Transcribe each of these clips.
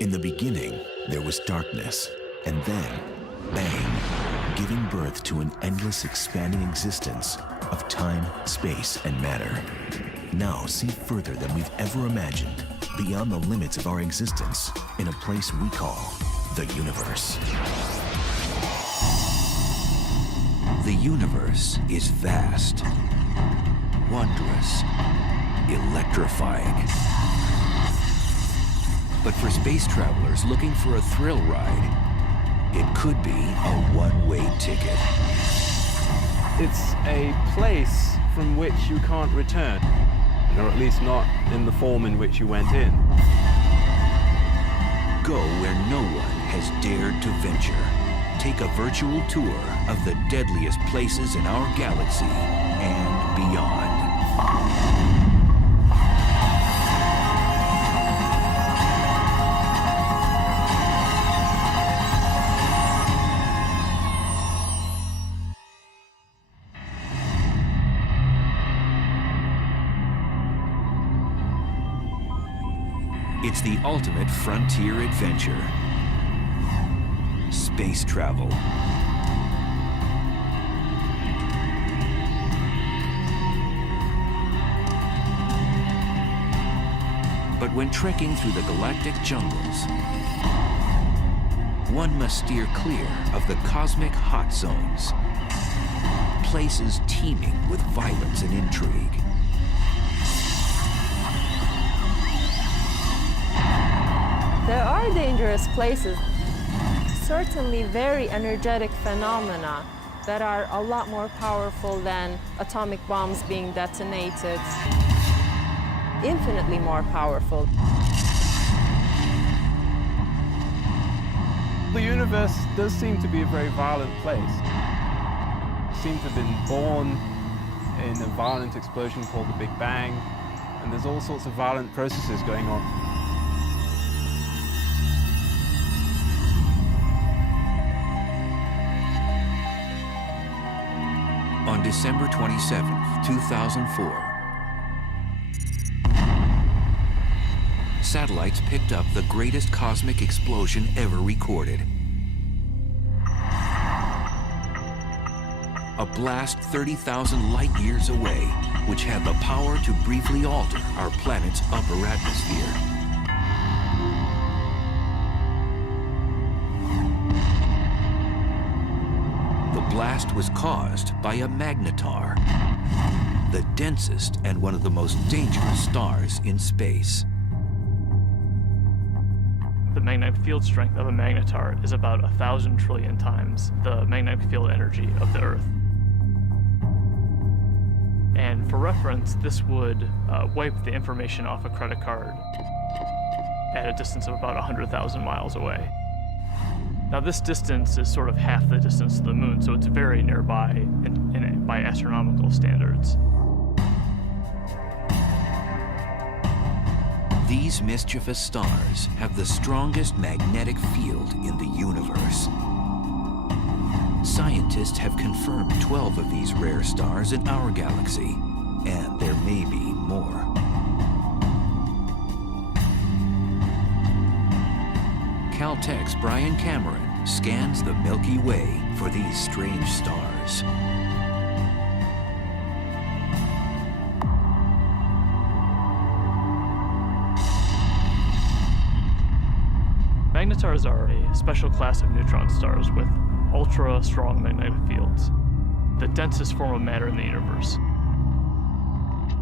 In the beginning, there was darkness, and then, bang, giving birth to an endless expanding existence of time, space, and matter. Now see further than we've ever imagined, beyond the limits of our existence, in a place we call the universe. The universe is vast, wondrous, electrifying. But for space travelers looking for a thrill ride, it could be a one-way ticket. It's a place from which you can't return, or at least not in the form in which you went in. Go where no one has dared to venture. Take a virtual tour of the deadliest places in our galaxy and beyond. It's the ultimate frontier adventure. Space travel. But when trekking through the galactic jungles, one must steer clear of the cosmic hot zones, places teeming with violence and intrigue. There are dangerous places, certainly very energetic phenomena that are a lot more powerful than atomic bombs being detonated, infinitely more powerful. The universe does seem to be a very violent place. It seems to have been born in a violent explosion called the Big Bang, and there's all sorts of violent processes going on. On December 27, 2004, satellites picked up the greatest cosmic explosion ever recorded. A blast 30,000 light years away, which had the power to briefly alter our planet's upper atmosphere. The blast was caused by a magnetar, the densest and one of the most dangerous stars in space. The magnetic field strength of a magnetar is about 1,000 trillion times the magnetic field energy of the Earth. And for reference, this would wipe the information off a credit card at a distance of about 100,000 miles away. Now this distance is sort of half the distance to the moon, so it's very nearby by astronomical standards. These mischievous stars have the strongest magnetic field in the universe. Scientists have confirmed 12 of these rare stars in our galaxy, and there may be more. Caltech's Brian Cameron scans the Milky Way for these strange stars. Magnetars are a special class of neutron stars with ultra-strong magnetic fields, the densest form of matter in the universe.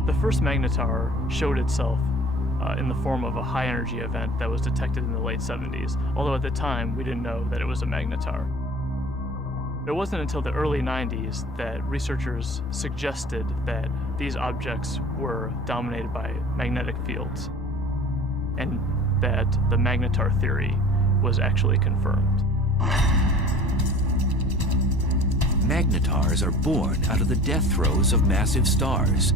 The first magnetar showed itself in the form of a high-energy event that was detected in the late 70s, although at the time we didn't know that it was a magnetar. It wasn't until the early 90s that researchers suggested that these objects were dominated by magnetic fields, and that the magnetar theory was actually confirmed. Magnetars are born out of the death throes of massive stars.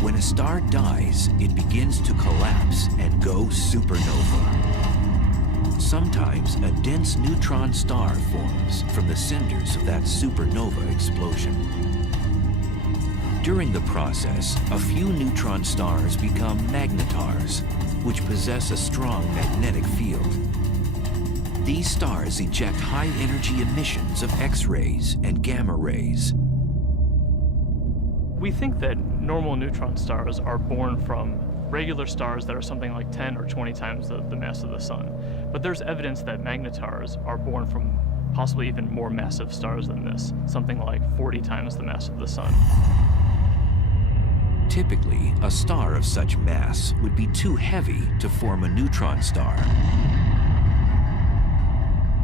When a star dies, it begins to collapse and go supernova. Sometimes a dense neutron star forms from the cinders of that supernova explosion. During the process, a few neutron stars become magnetars, which possess a strong magnetic field. These stars eject high-energy emissions of X-rays and gamma rays. We think that normal neutron stars are born from regular stars that are something like 10 or 20 times the mass of the sun. But there's evidence that magnetars are born from possibly even more massive stars than this, something like 40 times the mass of the sun. Typically, a star of such mass would be too heavy to form a neutron star.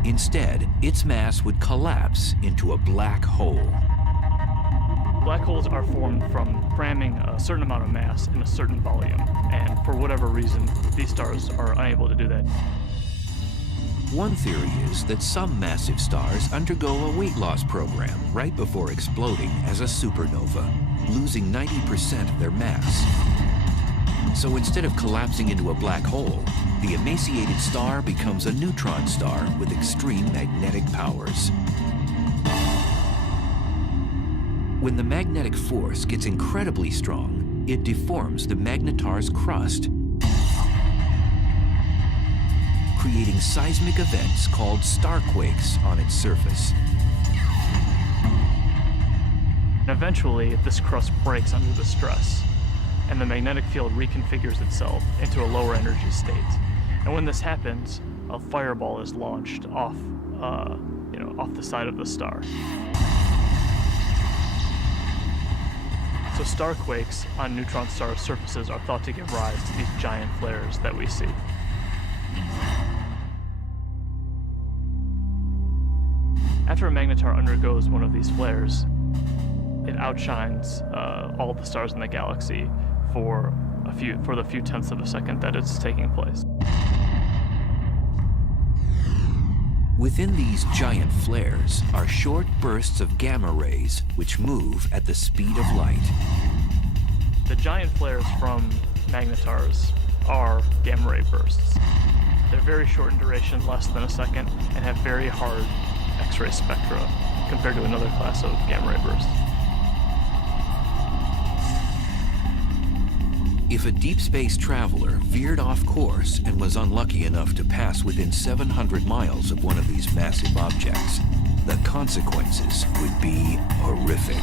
Instead, its mass would collapse into a black hole. Black holes are formed from cramming a certain amount of mass in a certain volume, and for whatever reason, these stars are unable to do that. One theory is that some massive stars undergo a weight loss program right before exploding as a supernova, losing 90% of their mass. So instead of collapsing into a black hole, the emaciated star becomes a neutron star with extreme magnetic powers. When the magnetic force gets incredibly strong, it deforms the magnetar's crust, creating seismic events called starquakes on its surface. And eventually, this crust breaks under the stress, and the magnetic field reconfigures itself into a lower energy state. And when this happens, a fireball is launched off the side of the star. So starquakes on neutron star surfaces are thought to give rise to these giant flares that we see. After a magnetar undergoes one of these flares, it outshines all the stars in the galaxy for the few tenths of a second that it's taking place. Within these giant flares are short bursts of gamma rays which move at the speed of light. The giant flares from magnetars are gamma ray bursts. They're very short in duration, less than a second, and have very hard X-ray spectra compared to another class of gamma ray bursts. If a deep space traveler veered off course and was unlucky enough to pass within 700 miles of one of these massive objects, the consequences would be horrific.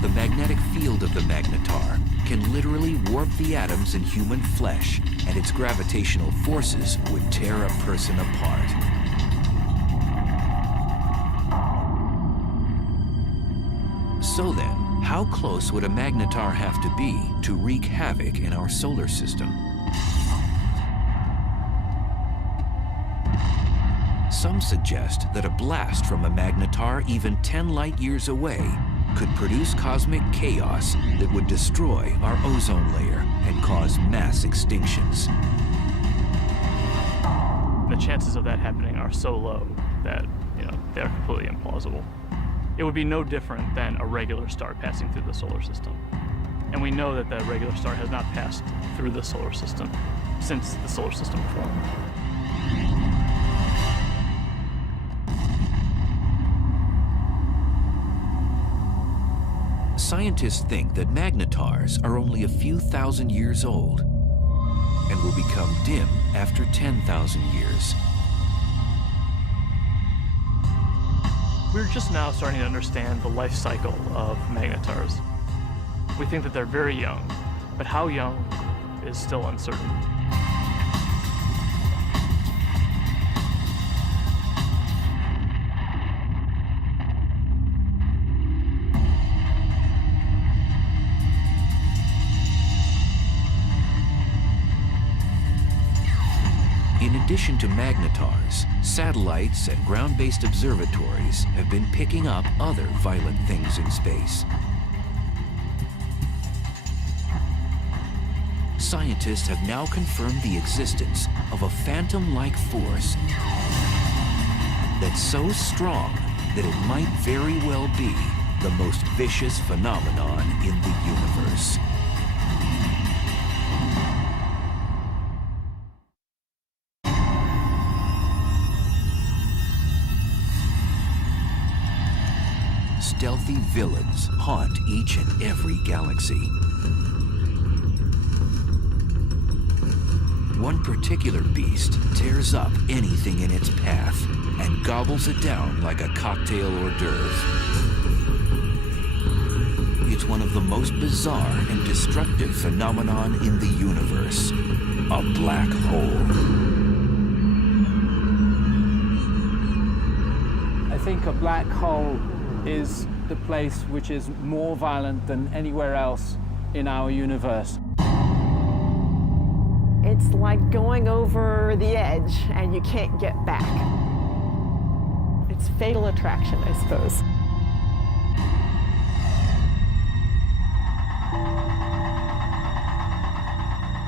The magnetic field of the magnetar can literally warp the atoms in human flesh, and its gravitational forces would tear a person apart. So then, how close would a magnetar have to be to wreak havoc in our solar system? Some suggest that a blast from a magnetar even 10 light years away could produce cosmic chaos that would destroy our ozone layer and cause mass extinctions. The chances of that happening are so low that, they're completely implausible. It would be no different than a regular star passing through the solar system. And we know that the regular star has not passed through the solar system since the solar system formed. Scientists think that magnetars are only a few thousand years old and will become dim after 10,000 years. We're just now starting to understand the life cycle of magnetars. We think that they're very young, but how young is still uncertain. In addition to magnetars, satellites and ground-based observatories have been picking up other violent things in space. Scientists have now confirmed the existence of a phantom-like force that's so strong that it might very well be the most vicious phenomenon in the universe. Stealthy filthy villains haunt each and every galaxy. One particular beast tears up anything in its path and gobbles it down like a cocktail hors d'oeuvre. It's one of the most bizarre and destructive phenomenon in the universe, a black hole. I think a black hole is the place which is more violent than anywhere else in our universe. It's like going over the edge and you can't get back. It's fatal attraction, I suppose.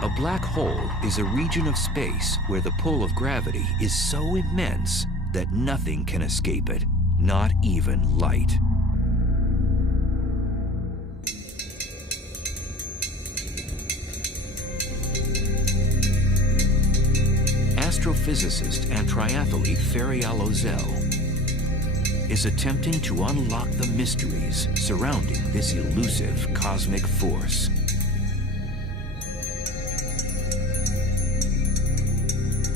A black hole is a region of space where the pull of gravity is so immense that nothing can escape it, not even light. Astrophysicist and triathlete Ferial Ozel is attempting to unlock the mysteries surrounding this elusive cosmic force.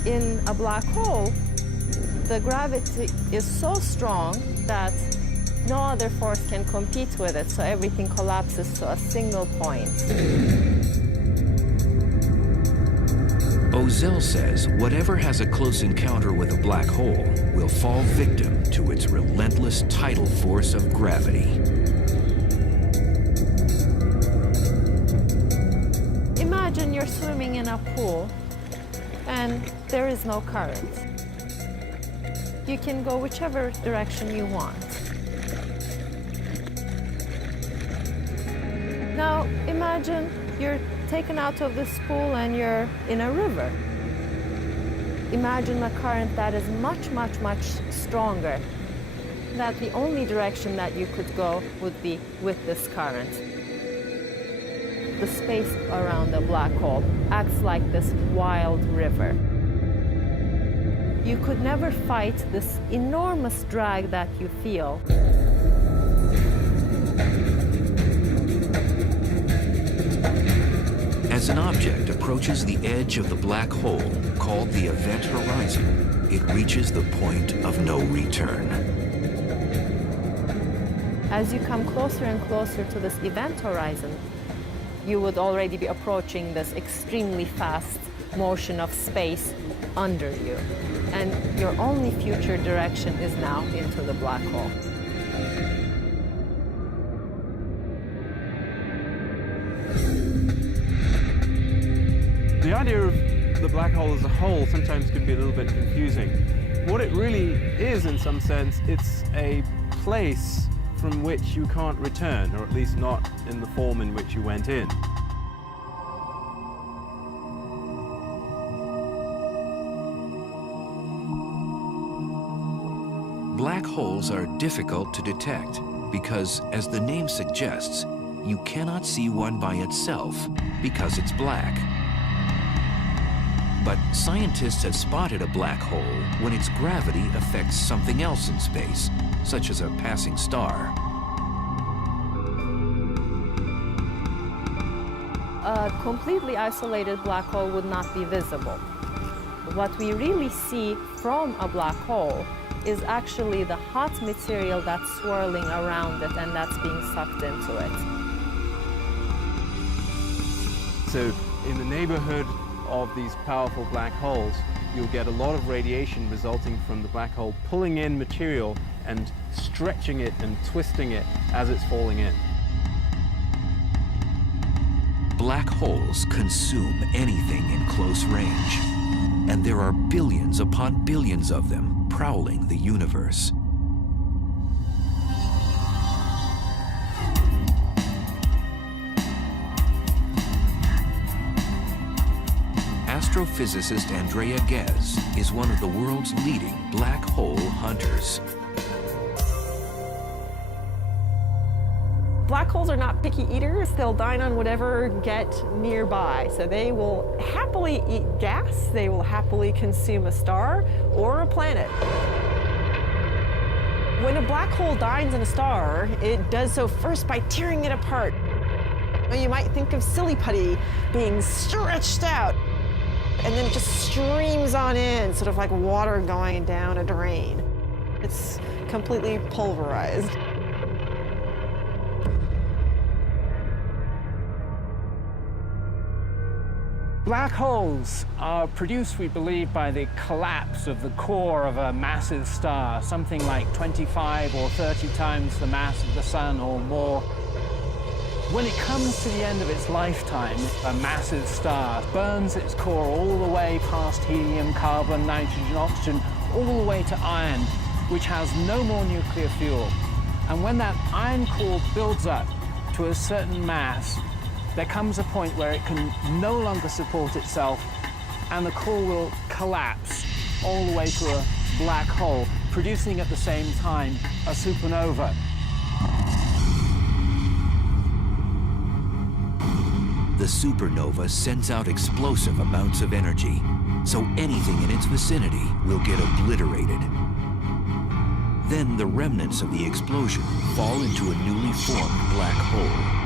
In a black hole, the gravity is so strong that no other force can compete with it, so everything collapses to a single point. Ozel says whatever has a close encounter with a black hole will fall victim to its relentless tidal force of gravity. Imagine you're swimming in a pool and there is no current. You can go whichever direction you want. Now imagine you're taken out of this pool and you're in a river. Imagine a current that is much, much, much stronger. That the only direction that you could go would be with this current. The space around the black hole acts like this wild river. You could never fight this enormous drag that you feel. As an object approaches the edge of the black hole, called the event horizon, it reaches the point of no return. As you come closer and closer to this event horizon, you would already be approaching this extremely fast motion of space under you. And your only future direction is now into the black hole. The idea of the black hole as a whole sometimes can be a little bit confusing. What it really is, in some sense, it's a place from which you can't return, or at least not in the form in which you went in. Black holes are difficult to detect because, as the name suggests, you cannot see one by itself because it's black. But scientists have spotted a black hole when its gravity affects something else in space, such as a passing star. A completely isolated black hole would not be visible. What we really see from a black hole is actually the hot material that's swirling around it and that's being sucked into it. So in the neighborhood of these powerful black holes, you'll get a lot of radiation resulting from the black hole pulling in material and stretching it and twisting it as it's falling in. Black holes consume anything in close range, and there are billions upon billions of them prowling the universe. Astrophysicist Andrea Ghez is one of the world's leading black hole hunters. Black holes are not picky eaters. They'll dine on whatever get nearby. So they will happily eat gas. They will happily consume a star or a planet. When a black hole dines in a star, it does so first by tearing it apart. You might think of silly putty being stretched out, and then it just streams on in, sort of like water going down a drain. It's completely pulverized. Black holes are produced, we believe, by the collapse of the core of a massive star, something like 25 or 30 times the mass of the sun or more. When it comes to the end of its lifetime, a massive star burns its core all the way past helium, carbon, nitrogen, oxygen, all the way to iron, which has no more nuclear fuel. And when that iron core builds up to a certain mass, there comes a point where it can no longer support itself, and the core will collapse all the way to a black hole, producing at the same time a supernova. The supernova sends out explosive amounts of energy, so anything in its vicinity will get obliterated. Then the remnants of the explosion fall into a newly formed black hole.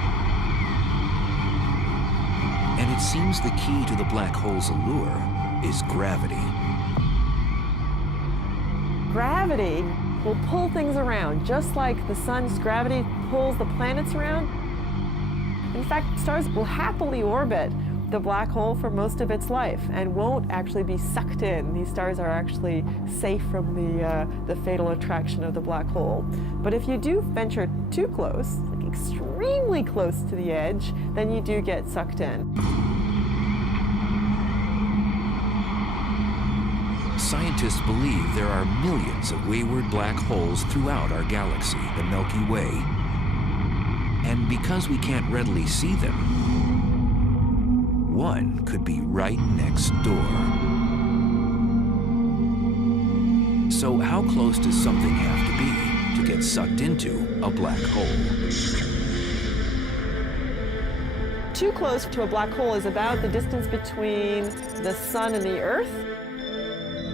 And it seems the key to the black hole's allure is gravity. Gravity will pull things around, just like the sun's gravity pulls the planets around. In fact, stars will happily orbit the black hole for most of its life and won't actually be sucked in. These stars are actually safe from the fatal attraction of the black hole. But if you do venture too close, like extremely close to the edge, then you do get sucked in. Scientists believe there are millions of wayward black holes throughout our galaxy, the Milky Way. And because we can't readily see them, one could be right next door. So how close does something have to be to get sucked into a black hole? Too close to a black hole is about the distance between the sun and the Earth,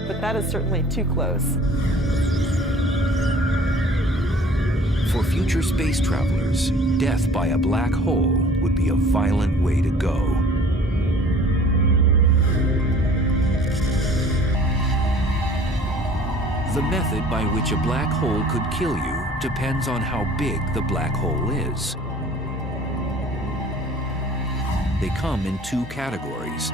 but that is certainly too close. For future space travelers, death by a black hole would be a violent way to go. The method by which a black hole could kill you depends on how big the black hole is. They come in two categories.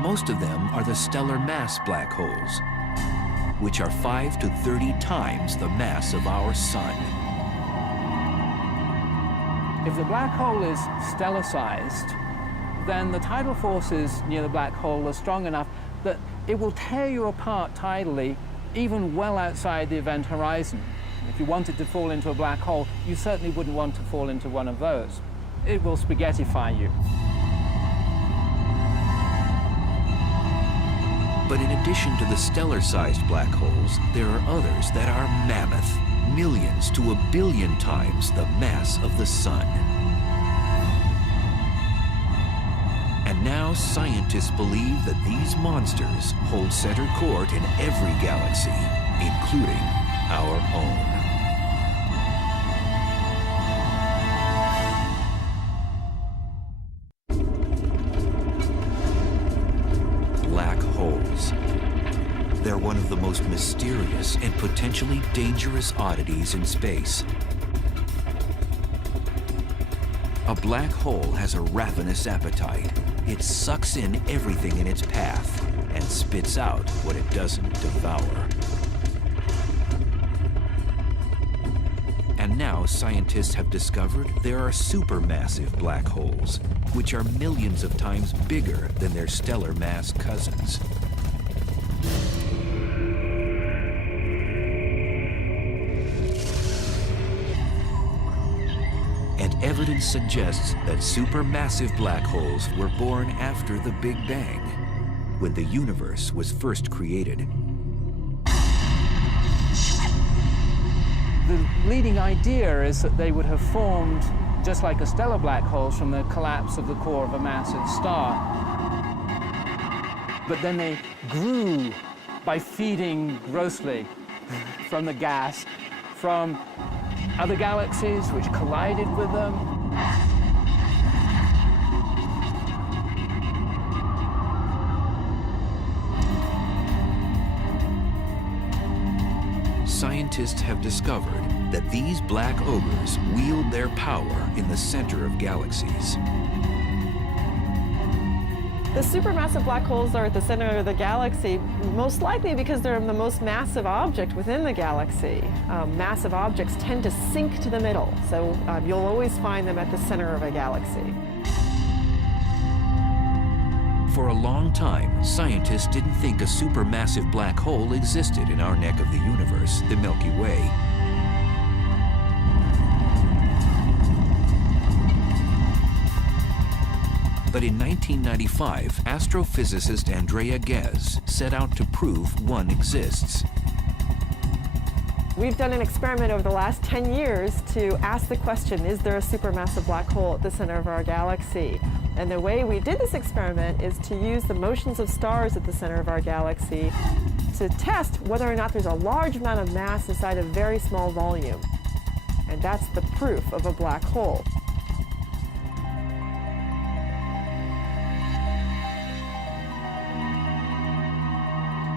Most of them are the stellar mass black holes, which are 5 to 30 times the mass of our sun. If the black hole is stellar-sized, then the tidal forces near the black hole are strong enough that it will tear you apart tidally, even well outside the event horizon. If you wanted to fall into a black hole, you certainly wouldn't want to fall into one of those. It will spaghettify you. But in addition to the stellar-sized black holes, there are others that are mammoth, millions to a billion times the mass of the sun. And now scientists believe that these monsters hold center court in every galaxy, including our own. Black holes. They're one of the most mysterious and potentially dangerous oddities in space. A black hole has a ravenous appetite. It sucks in everything in its path and spits out what it doesn't devour. And now scientists have discovered there are supermassive black holes, which are millions of times bigger than their stellar mass cousins. And evidence suggests that supermassive black holes were born after the Big Bang, when the universe was first created. The leading idea is that they would have formed just like a stellar black hole from the collapse of the core of a massive star. But then they grew by feeding grossly from the gas from other galaxies which collided with them. Scientists have discovered that these black ogres wield their power in the center of galaxies. The supermassive black holes are at the center of the galaxy, most likely because they're the most massive object within the galaxy. Massive objects tend to sink to the middle, so you'll always find them at the center of a galaxy. For a long time, scientists didn't think a supermassive black hole existed in our neck of the universe, the Milky Way. But in 1995, astrophysicist Andrea Ghez set out to prove one exists. We've done an experiment over the last 10 years to ask the question, is there a supermassive black hole at the center of our galaxy? And the way we did this experiment is to use the motions of stars at the center of our galaxy to test whether or not there's a large amount of mass inside a very small volume. And that's the proof of a black hole.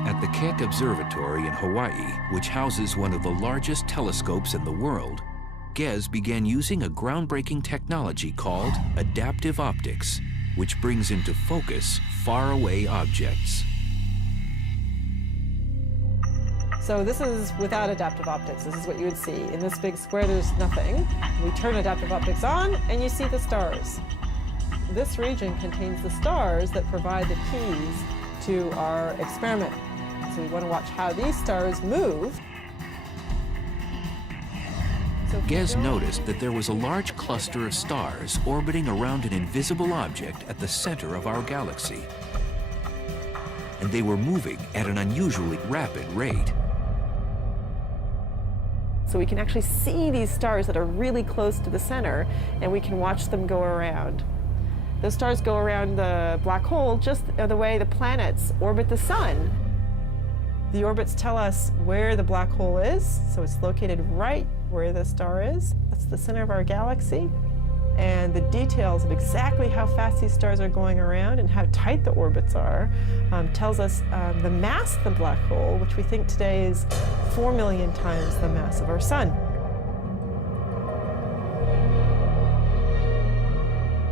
At the Keck Observatory in Hawaii, which houses one of the largest telescopes in the world, Ghez began using a groundbreaking technology called adaptive optics, which brings into focus faraway objects. So this is without adaptive optics. This is what you would see. In this big square, there's nothing. We turn adaptive optics on, and you see the stars. This region contains the stars that provide the keys to our experiment. So we want to watch how these stars move. Ghez noticed that there was a large cluster of stars orbiting around an invisible object at the center of our galaxy. And they were moving at an unusually rapid rate. So we can actually see these stars that are really close to the center, and we can watch them go around. Those stars go around the black hole just the way the planets orbit the sun. The orbits tell us where the black hole is, so it's located right where the star is. That's the center of our galaxy. And the details of exactly how fast these stars are going around and how tight the orbits are tells us the mass of the black hole, which we think today is 4 million times the mass of our sun.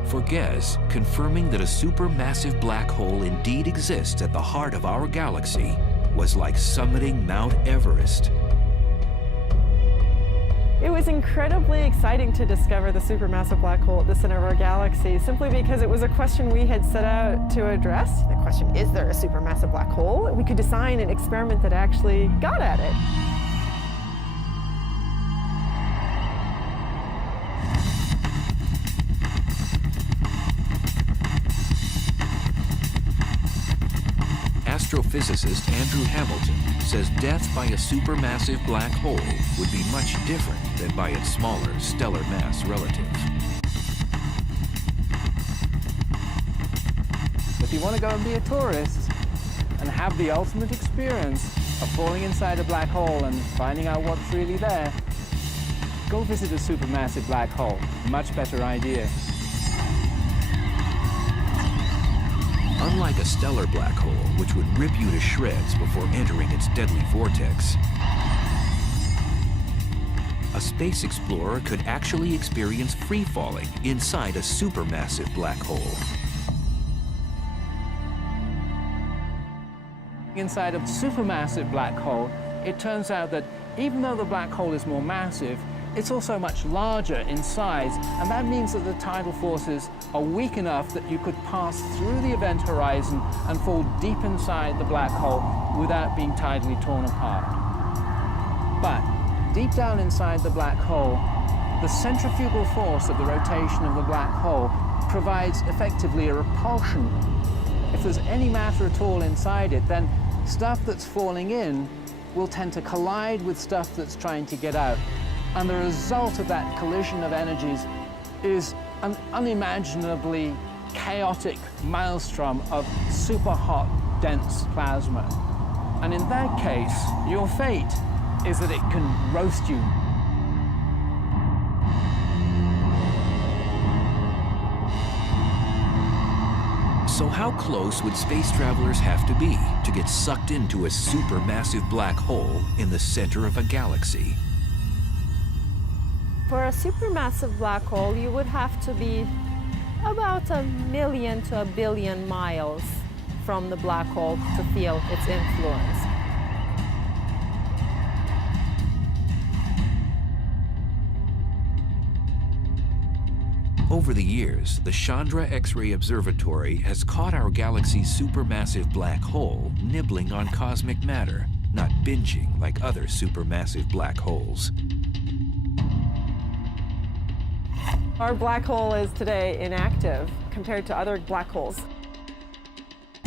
For Ghez, confirming that a supermassive black hole indeed exists at the heart of our galaxy was like summiting Mount Everest. It was incredibly exciting to discover the supermassive black hole at the center of our galaxy, simply because it was a question we had set out to address. The question, is there a supermassive black hole? We could design an experiment that actually got at it. Astrophysicist Andrew Hamilton says death by a supermassive black hole would be much different than by its smaller stellar mass relative. If you want to go and be a tourist and have the ultimate experience of falling inside a black hole and finding out what's really there, go visit a supermassive black hole. Much better idea. Unlike a stellar black hole, which would rip you to shreds before entering its deadly vortex, a space explorer could actually experience free-falling inside a supermassive black hole. Inside a supermassive black hole, it turns out that even though the black hole is more massive, it's also much larger in size, and that means that the tidal forces are weak enough that you could pass through the event horizon and fall deep inside the black hole without being tidally torn apart. But deep down inside the black hole, the centrifugal force of the rotation of the black hole provides effectively a repulsion. If there's any matter at all inside it, then stuff that's falling in will tend to collide with stuff that's trying to get out. And the result of that collision of energies is an unimaginably chaotic maelstrom of super hot, dense plasma. And in that case, your fate is that it can roast you. So how close would space travelers have to be to get sucked into a supermassive black hole in the center of a galaxy? For a supermassive black hole, you would have to be about 1 million to 1 billion miles from the black hole to feel its influence. Over the years, the Chandra X-ray Observatory has caught our galaxy's supermassive black hole nibbling on cosmic matter, not binging like other supermassive black holes. Our black hole is today inactive compared to other black holes.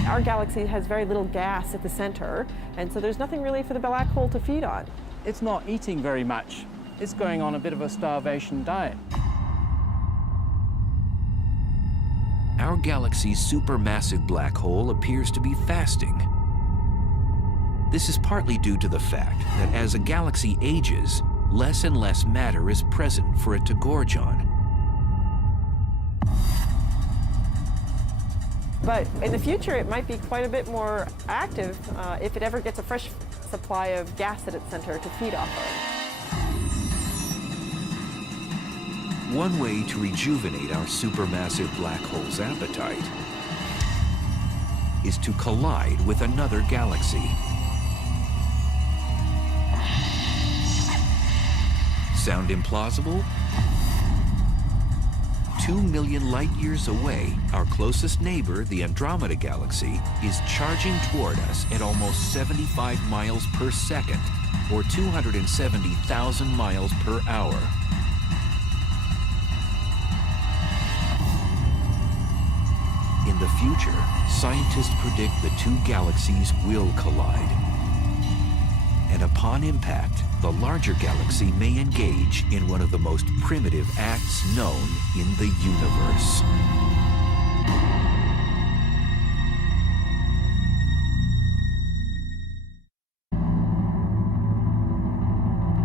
Our galaxy has very little gas at the center, and so there's nothing really for the black hole to feed on. It's not eating very much. It's going on a bit of a starvation diet. Our galaxy's supermassive black hole appears to be fasting. This is partly due to the fact that as a galaxy ages, less and less matter is present for it to gorge on. But in the future, it might be quite a bit more active if it ever gets a fresh supply of gas at its center to feed off of. One way to rejuvenate our supermassive black hole's appetite is to collide with another galaxy. Sound implausible? 2 million light years away, our closest neighbor, the Andromeda Galaxy, is charging toward us at almost 75 miles per second, or 270,000 miles per hour. In the future, scientists predict the two galaxies will collide. And upon impact, the larger galaxy may engage in one of the most primitive acts known in the universe.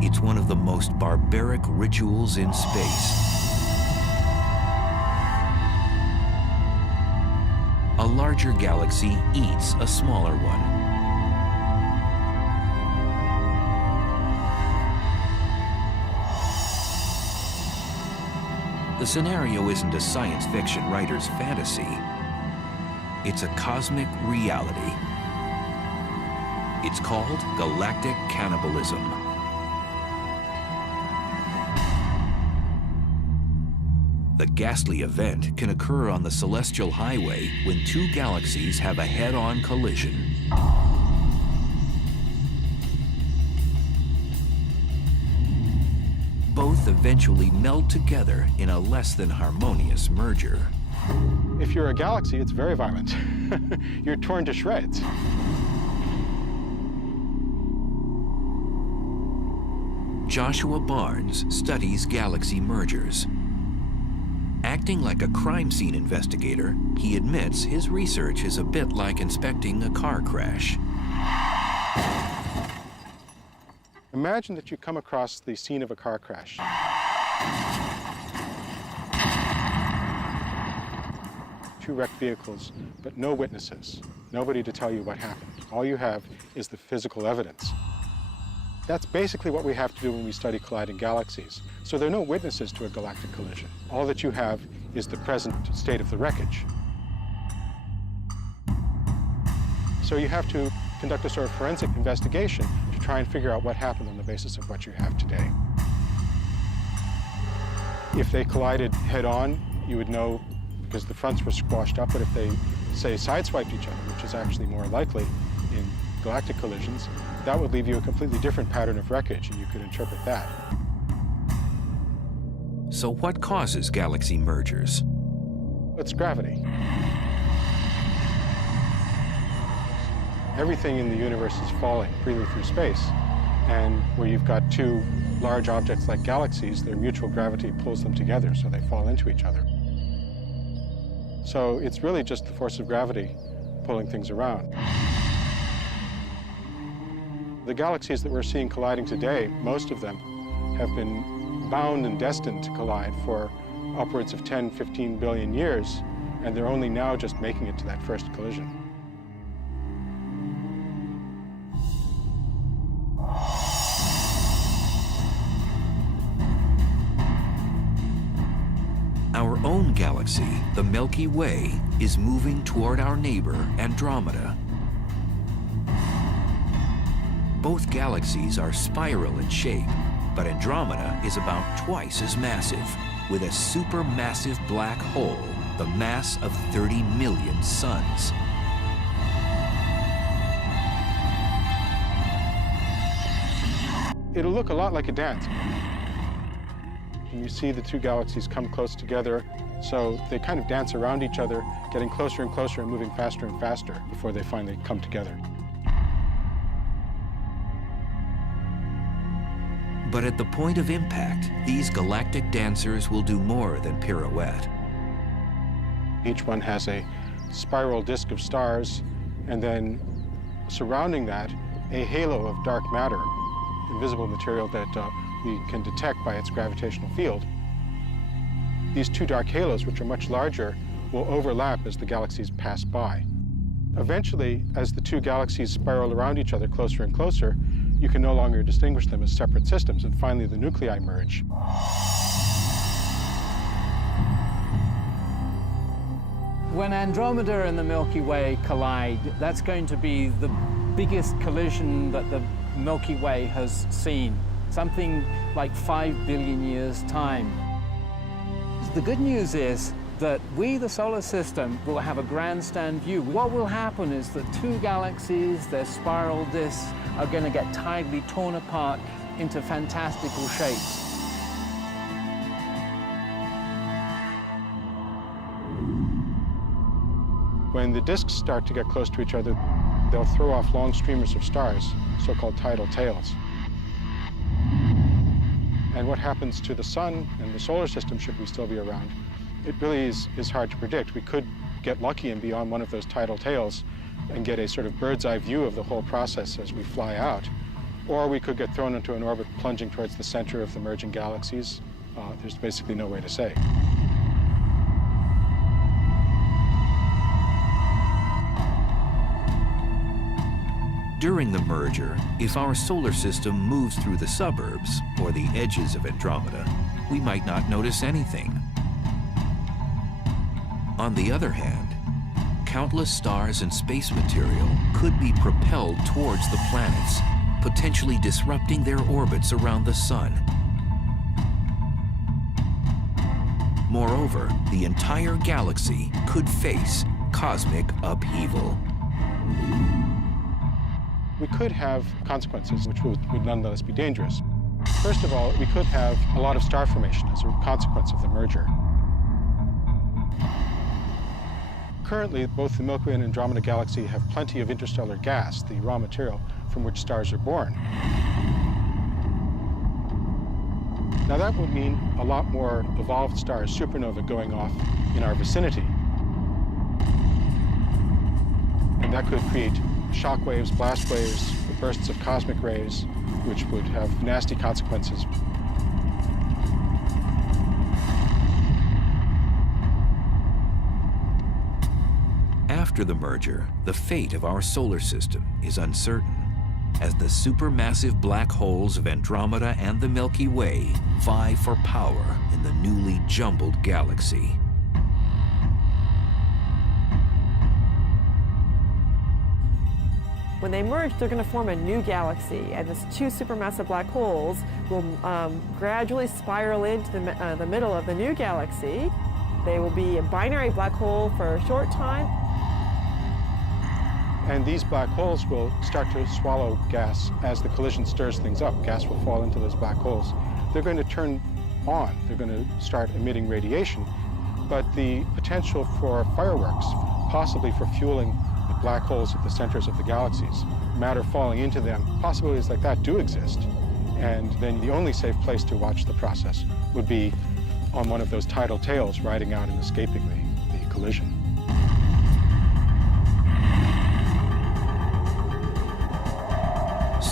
It's one of the most barbaric rituals in space. A larger galaxy eats a smaller one. The scenario isn't a science fiction writer's fantasy. It's a cosmic reality. It's called galactic cannibalism. The ghastly event can occur on the celestial highway when two galaxies have a head-on collision. Both eventually meld together in a less than harmonious merger. If you're a galaxy, it's very violent. You're torn to shreds. Joshua Barnes studies galaxy mergers. Acting like a crime scene investigator, he admits his research is a bit like inspecting a car crash. Imagine that you come across the scene of a car crash. Two wrecked vehicles, but no witnesses, nobody to tell you what happened. All you have is the physical evidence. That's basically what we have to do when we study colliding galaxies. So there are no witnesses to a galactic collision. All that you have is the present state of the wreckage. So you have to conduct a sort of forensic investigation to try and figure out what happened on the basis of what you have today. If they collided head-on, you would know because the fronts were squashed up, but if they, say, sideswiped each other, which is actually more likely in galactic collisions, that would leave you a completely different pattern of wreckage, and you could interpret that. So what causes galaxy mergers? It's gravity. Everything in the universe is falling freely through space, and where you've got two large objects like galaxies, their mutual gravity pulls them together, so they fall into each other. So it's really just the force of gravity pulling things around. The galaxies that we're seeing colliding today, most of them have been bound and destined to collide for upwards of 10, 15 billion years, and they're only now just making it to that first collision. Our own galaxy, the Milky Way, is moving toward our neighbor, Andromeda. Both galaxies are spiral in shape, but Andromeda is about twice as massive, with a supermassive black hole, the mass of 30 million suns. It'll look a lot like a dance. And you see the two galaxies come close together, so they kind of dance around each other, getting closer and closer and moving faster and faster before they finally come together. But at the point of impact, these galactic dancers will do more than pirouette. Each one has a spiral disk of stars, and then surrounding that, a halo of dark matter, invisible material that we can detect by its gravitational field. These two dark halos, which are much larger, will overlap as the galaxies pass by. Eventually, as the two galaxies spiral around each other closer and closer, you can no longer distinguish them as separate systems, and finally the nuclei merge. When Andromeda and the Milky Way collide, that's going to be the biggest collision that the Milky Way has seen, something like 5 billion years' time. The good news is that we, the solar system, will have a grandstand view. What will happen is that two galaxies, their spiral disks, are going to get tidally torn apart into fantastical shapes. When the disks start to get close to each other, they'll throw off long streamers of stars, so-called tidal tails. And what happens to the sun and the solar system, should we still be around, it really is hard to predict. We could get lucky and be on one of those tidal tails and get a sort of bird's eye view of the whole process as we fly out. Or we could get thrown into an orbit plunging towards the center of the merging galaxies. There's basically no way to say. During the merger, if our solar system moves through the suburbs or the edges of Andromeda, we might not notice anything. On the other hand, countless stars and space material could be propelled towards the planets, potentially disrupting their orbits around the sun. Moreover, the entire galaxy could face cosmic upheaval. We could have consequences which would nonetheless be dangerous. First of all, we could have a lot of star formation as a consequence of the merger. Currently, both the Milky Way and Andromeda galaxy have plenty of interstellar gas, the raw material from which stars are born. Now that would mean a lot more evolved stars, supernova, going off in our vicinity. And that could create shock waves, blast waves, bursts of cosmic rays, which would have nasty consequences. After the merger, the fate of our solar system is uncertain, as the supermassive black holes of Andromeda and the Milky Way vie for power in the newly jumbled galaxy. When they merge, they're going to form a new galaxy, and these two supermassive black holes will gradually spiral into the middle of the new galaxy. They will be a binary black hole for a short time. And these black holes will start to swallow gas as the collision stirs things up. Gas will fall into those black holes. They're going to turn on. They're going to start emitting radiation. But the potential for fireworks, possibly for fueling the black holes at the centers of the galaxies, matter falling into them, possibilities like that do exist. And then the only safe place to watch the process would be on one of those tidal tails riding out and escaping the collision.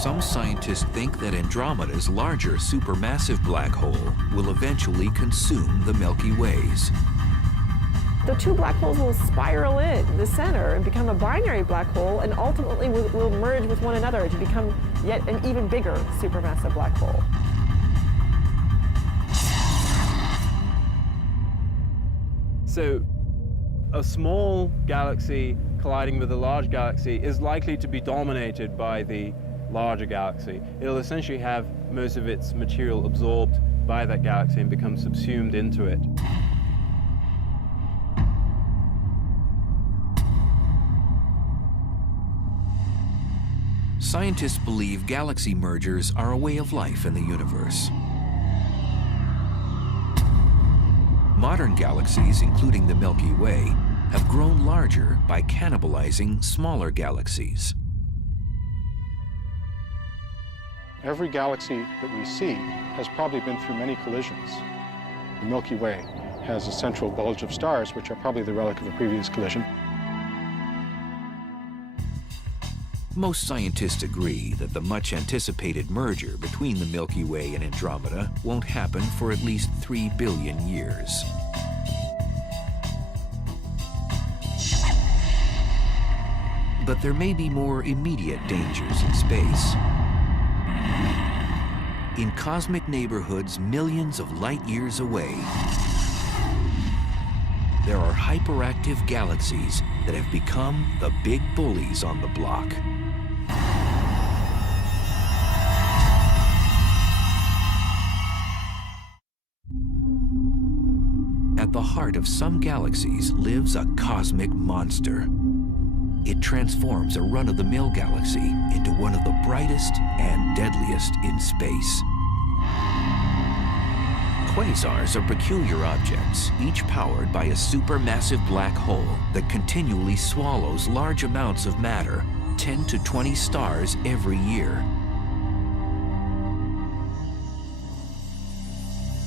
some scientists think that Andromeda's larger supermassive black hole will eventually consume the Milky Ways. The two black holes will spiral in the center and become a binary black hole, and ultimately will merge with one another to become yet an even bigger supermassive black hole. So a small galaxy colliding with a large galaxy is likely to be dominated by the larger galaxy. It'll essentially have most of its material absorbed by that galaxy and become subsumed into it. Scientists believe galaxy mergers are a way of life in the universe. Modern galaxies, including the Milky Way, have grown larger by cannibalizing smaller galaxies. Every galaxy that we see has probably been through many collisions. The Milky Way has a central bulge of stars, which are probably the relic of a previous collision. Most scientists agree that the much-anticipated merger between the Milky Way and Andromeda won't happen for at least 3 billion years. But there may be more immediate dangers in space. In cosmic neighborhoods millions of light years away, there are hyperactive galaxies that have become the big bullies on the block. At the heart of some galaxies lives a cosmic monster. It transforms a run-of-the-mill galaxy into one of the brightest and deadliest in space. Quasars are peculiar objects, each powered by a supermassive black hole that continually swallows large amounts of matter, 10 to 20 stars every year.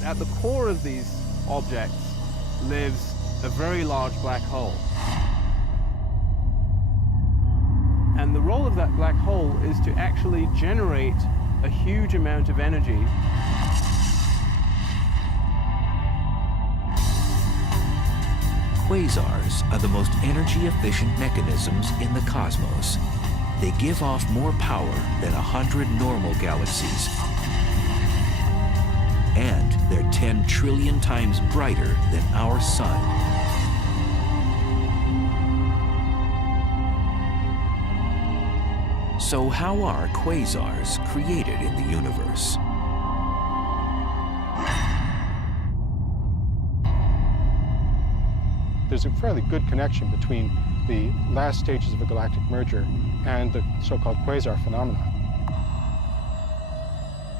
At the core of these objects lives a very large black hole. And the role of that black hole is to actually generate a huge amount of energy. Quasars are the most energy-efficient mechanisms in the cosmos. They give off more power than 100 normal galaxies. And they're 10 trillion times brighter than our sun. So how are quasars created in the universe? There's a fairly good connection between the last stages of a galactic merger and the so-called quasar phenomenon.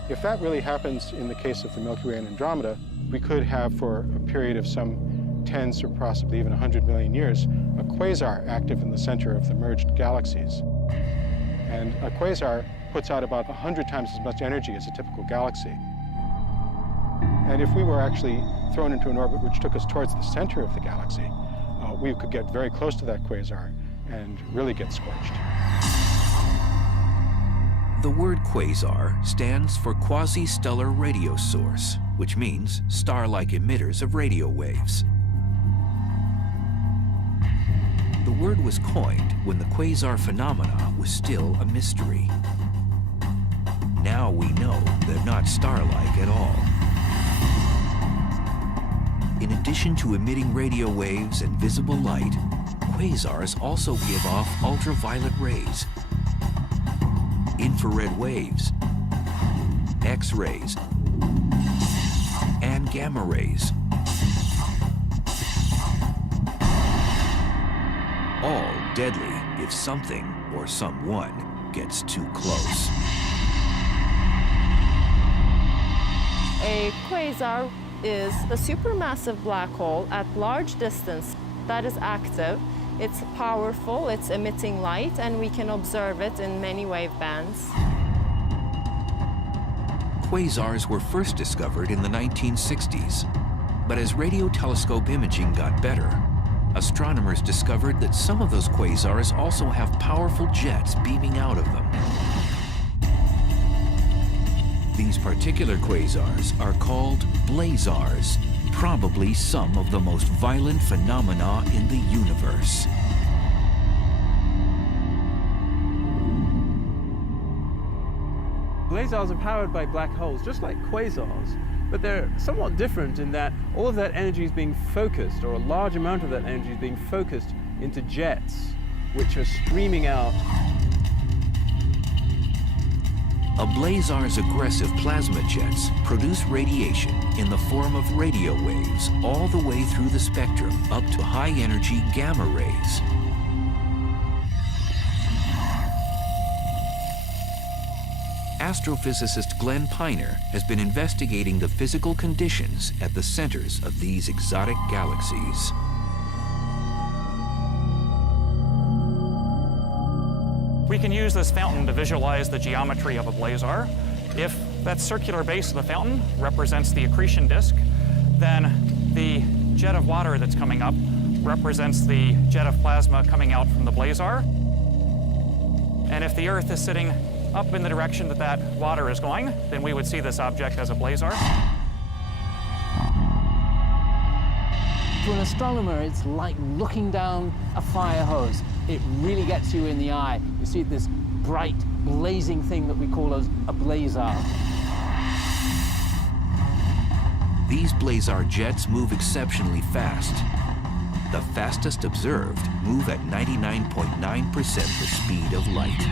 If that really happens in the case of the Milky Way and Andromeda, we could have, for a period of some tens or possibly even 100 million years, a quasar active in the center of the merged galaxies. And a quasar puts out about 100 times as much energy as a typical galaxy. And if we were actually thrown into an orbit which took us towards the center of the galaxy, we could get very close to that quasar and really get scorched. The word quasar stands for quasi-stellar radio source, which means star-like emitters of radio waves. The word was coined when the quasar phenomena was still a mystery. Now we know they're not star-like at all. In addition to emitting radio waves and visible light, quasars also give off ultraviolet rays, infrared waves, X-rays, and gamma rays. All deadly if something or someone gets too close. A quasar is a supermassive black hole at large distance that is active. It's powerful, it's emitting light, and we can observe it in many wave bands. Quasars were first discovered in the 1960s, but as radio telescope imaging got better, astronomers discovered that some of those quasars also have powerful jets beaming out of them. These particular quasars are called blazars, probably some of the most violent phenomena in the universe. Blazars are powered by black holes, just like quasars, but they're somewhat different in that all of that energy is being focused, or a large amount of that energy is being focused into jets, which are streaming out. A blazar's aggressive plasma jets produce radiation in the form of radio waves all the way through the spectrum up to high-energy gamma rays. Astrophysicist Glenn Piner has been investigating the physical conditions at the centers of these exotic galaxies. We can use this fountain to visualize the geometry of a blazar. If that circular base of the fountain represents the accretion disk, then the jet of water that's coming up represents the jet of plasma coming out from the blazar. And if the Earth is sitting up in the direction that that water is going, then we would see this object as a blazar. To an astronomer, it's like looking down a fire hose. It really gets you in the eye. You see this bright, blazing thing that we call a blazar. These blazar jets move exceptionally fast. The fastest observed move at 99.9% the speed of light.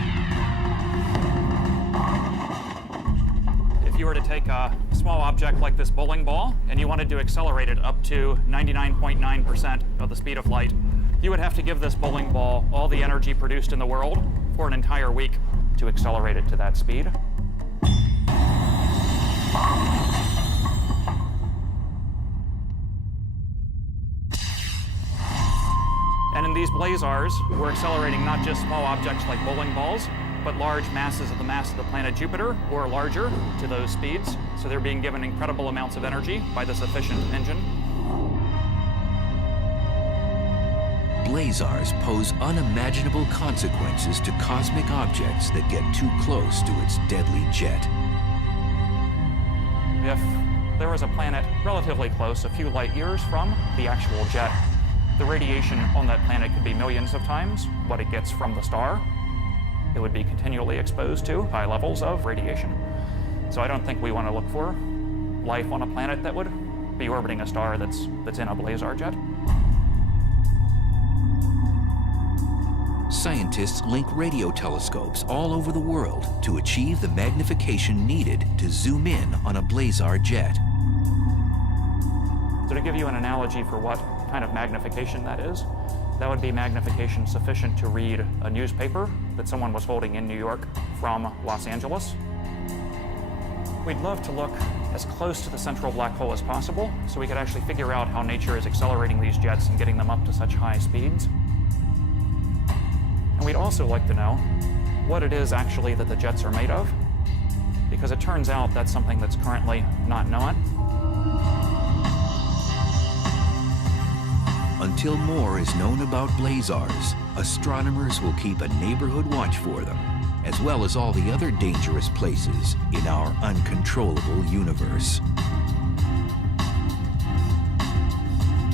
If you were to take a small object like this bowling ball and you wanted to accelerate it up to 99.9% of the speed of light, you would have to give this bowling ball all the energy produced in the world for an entire week to accelerate it to that speed. And in these blazars, we're accelerating not just small objects like bowling balls, but large masses of the mass of the planet Jupiter, or larger, to those speeds. So they're being given incredible amounts of energy by this efficient engine. Blazars pose unimaginable consequences to cosmic objects that get too close to its deadly jet. If there was a planet relatively close, a few light years from the actual jet, the radiation on that planet could be millions of times what it gets from the star. It would be continually exposed to high levels of radiation. So I don't think we want to look for life on a planet that would be orbiting a star that's in a blazar jet. Scientists link radio telescopes all over the world to achieve the magnification needed to zoom in on a blazar jet. So to give you an analogy for what kind of magnification that is, that would be magnification sufficient to read a newspaper that someone was holding in New York from Los Angeles. We'd love to look as close to the central black hole as possible so we could actually figure out how nature is accelerating these jets and getting them up to such high speeds. And we'd also like to know what it is actually that the jets are made of, because it turns out that's something that's currently not known. Until more is known about blazars, astronomers will keep a neighborhood watch for them, as well as all the other dangerous places in our uncontrollable universe.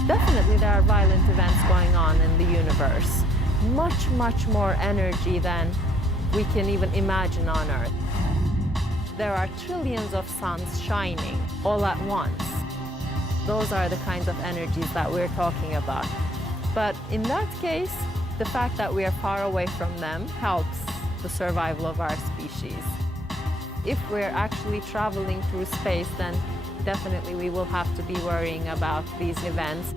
Definitely there are violent events going on in the universe. Much, much more energy than we can even imagine on Earth. There are trillions of suns shining all at once. Those are the kinds of energies that we're talking about. But in that case, the fact that we are far away from them helps the survival of our species. If we're actually traveling through space, then definitely we will have to be worrying about these events.